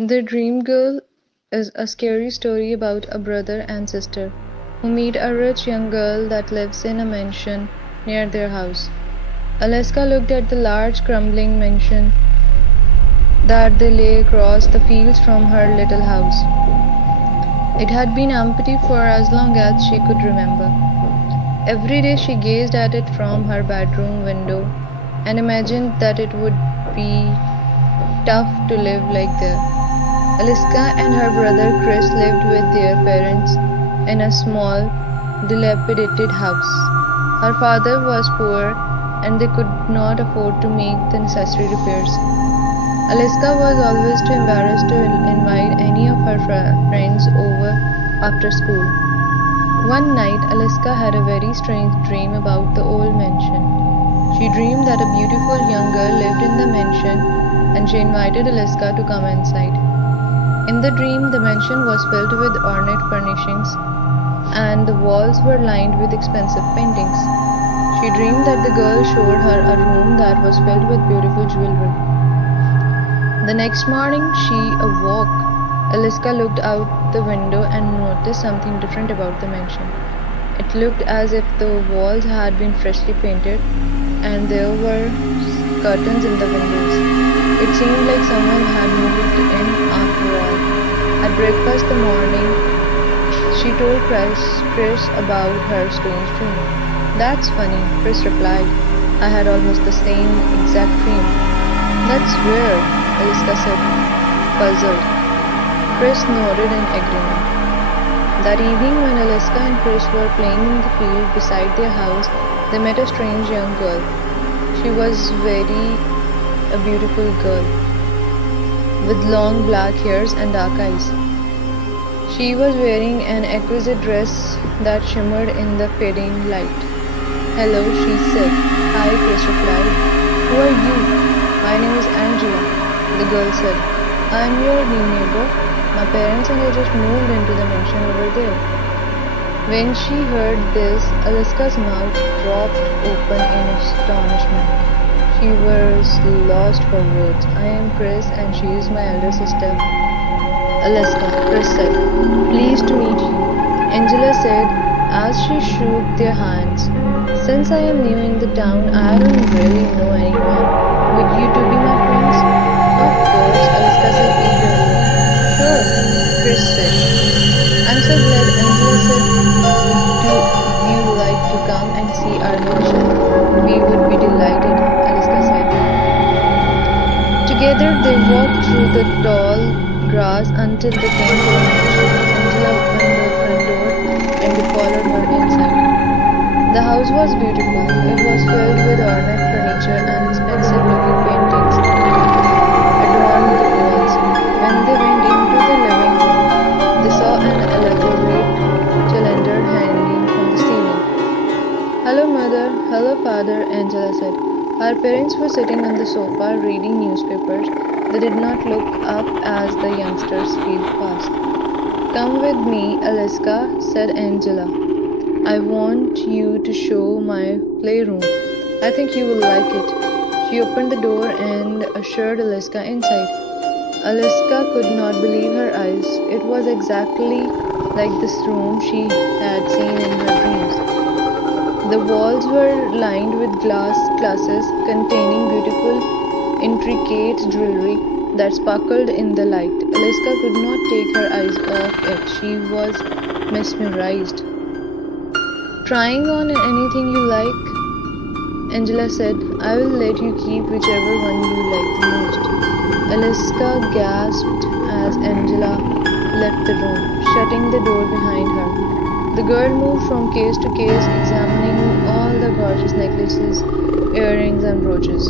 The Dream Girl is a scary story about a brother and sister who meet a rich young girl that lives in a mansion near their house. Alaska looked at the large crumbling mansion that they lay across the fields from her little house. It had been empty for as long as she could remember. Every day she gazed at it from her bedroom window and imagined that it would be tough to live like there. Aliska and her brother Chris lived with their parents in a small, dilapidated house. Her father was poor and they could not afford to make the necessary repairs. Aliska was always too embarrassed to invite any of her friends over after school. One night, Aliska had a very strange dream about the old mansion. She dreamed that a beautiful young girl lived in the mansion and she invited Aliska to come inside. In the dream, the mansion was filled with ornate furnishings and the walls were lined with expensive paintings. She dreamed that the girl showed her a room that was filled with beautiful jewelry. The next morning, she awoke. Aliska looked out the window and noticed something different about the mansion. It looked as if the walls had been freshly painted and there were curtains in the windows. It seemed like someone had moved in after all. At breakfast the morning, she told Chris about her strange dream. That's funny, Chris replied. I had almost the same exact dream. That's weird, Aliska said, puzzled. Chris nodded in agreement. That evening, when Aliska and Chris were playing in the field beside their house, they met a strange young girl. She was very a beautiful girl, with long black hairs and dark eyes. She was wearing an exquisite dress that shimmered in the fading light. Hello, she said. Hi, Chris replied. Who are you? My name is Angela, the girl said. I'm your new neighbor. My parents and I just moved into the mansion over there. When she heard this, Aliska's mouth dropped open in astonishment. She was lost for words. I am Chris and she is my elder sister. Alaska, Chris said. Pleased to meet you. Angela said as she shook their hands. Since I am new in the town, I don't really know anyone. Would you two be my friends? Of course, Alaska said eagerly. Sure, Chris said. I'm so glad, Angela said. Would you like to come and see our mansion? We would be delighted, Alaska said. Together they walked through the tall grass until they came to the mansion. Angela opened the front door and they followed her inside. The house was beautiful. It was filled with ornate furniture and expensive looking paintings adorned the walls. When they went into the living room, they saw an elaborate cylinder hanging from the ceiling. Hello, mother. Hello, father, Angela said. Our parents were sitting on the sofa reading newspapers. They did not look up as the youngsters filed past. Come with me, Aliska, said Angela. I want you to show my playroom. I think you will like it. She opened the door and ushered Aliska inside. Aliska could not believe her eyes. It was exactly like this room she had seen in her dreams. The walls were lined with glass glasses containing beautiful, intricate jewelry that sparkled in the light. Aliska could not take her eyes off it. She was mesmerized. Trying on anything you like? Angela said. I will let you keep whichever one you like the most. Aliska gasped as Angela left the room, shutting the door behind her. The girl moved from case to case, examining all the gorgeous necklaces, earrings, and brooches.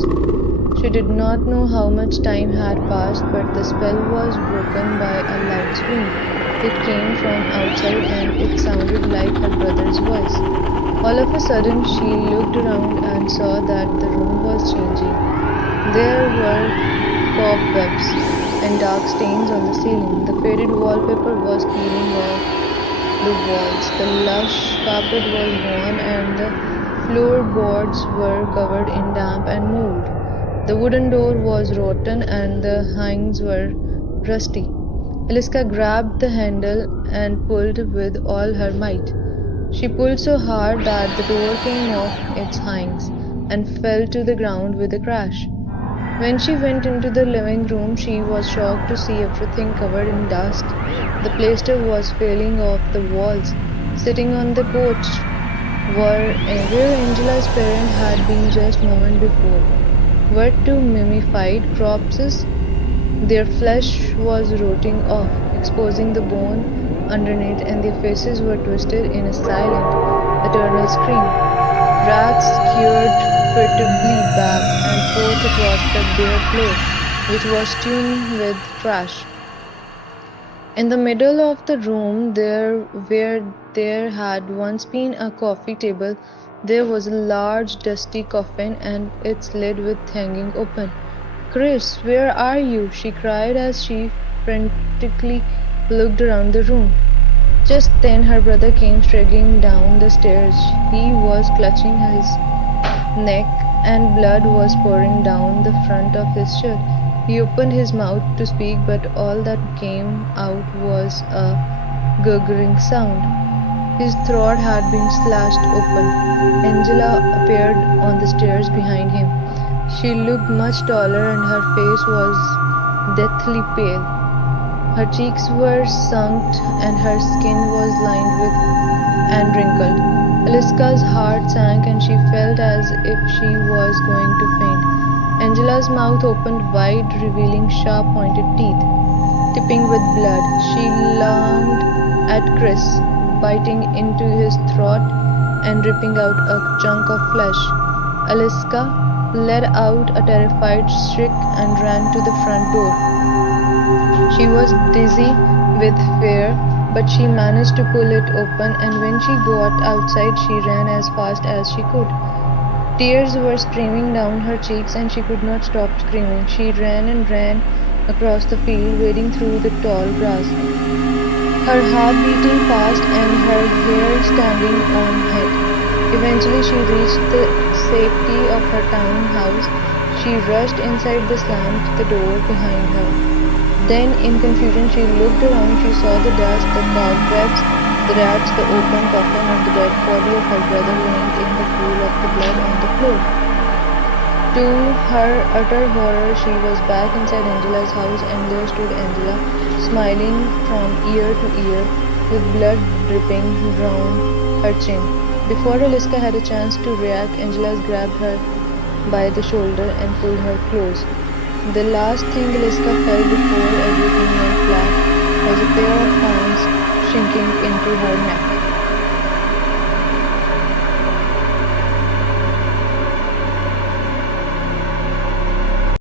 She did not know how much time had passed, but the spell was broken by a loud scream. It came from outside and it sounded like her brother's voice. All of a sudden, she looked around and saw that the room was changing. There were cobwebs and dark stains on the ceiling. The faded wallpaper was peeling off the walls. The lush carpet was worn and the floorboards were covered in damp and mold. The wooden door was rotten and the hangings were rusty. Eliska grabbed the handle and pulled with all her might. She pulled so hard that the door came off its hinges and fell to the ground with a crash. When she went into the living room, she was shocked to see everything covered in dust. The plaster was falling off the walls. Sitting on the porch where Angela's parent had been just moment before were two mummified corpses. Their flesh was rotting off, exposing the bone underneath, and their faces were twisted in a silent, eternal scream. Rats scurried furtively back and forth across the bare floor, which was strewn with trash. In the middle of the room, there where there had once been a coffee table, there was a large dusty coffin and its lid was hanging open. "Chris, where are you?" she cried as she frantically looked around the room. Just then her brother came staggering down the stairs. He was clutching his neck, and blood was pouring down the front of his shirt. He opened his mouth to speak, but all that came out was a gurgling sound. His throat had been slashed open. Angela appeared on the stairs behind him. She looked much taller, and her face was deathly pale. Her cheeks were sunk, and her skin was lined with and wrinkled. Aliska's heart sank, and she felt as if she was going to faint. Angela's mouth opened wide, revealing sharp pointed teeth, tipping with blood. She lunged at Chris, biting into his throat and ripping out a chunk of flesh. Aliska let out a terrified shriek and ran to the front door. She was dizzy with fear, but she managed to pull it open, and when she got outside, she ran as fast as she could. Tears were streaming down her cheeks, and she could not stop screaming. She ran and ran across the field, wading through the tall grass, her heart beating fast and her hair standing on end. Eventually, she reached the safety of her tiny house. She rushed inside and slammed the door behind her. Then, in confusion, she looked around. She saw the dust, the cobwebs, the rats, the open coffin, and the dead body of her brother lying in the pool of the blood on the floor. To her utter horror, she was back inside Angela's house, and there stood Angela, smiling from ear to ear, with blood dripping down her chin. Before Aliska had a chance to react, Angela grabbed her by the shoulder and pulled her close. The last thing Aliska felt before everything went black was a pair of hands sinking into her neck.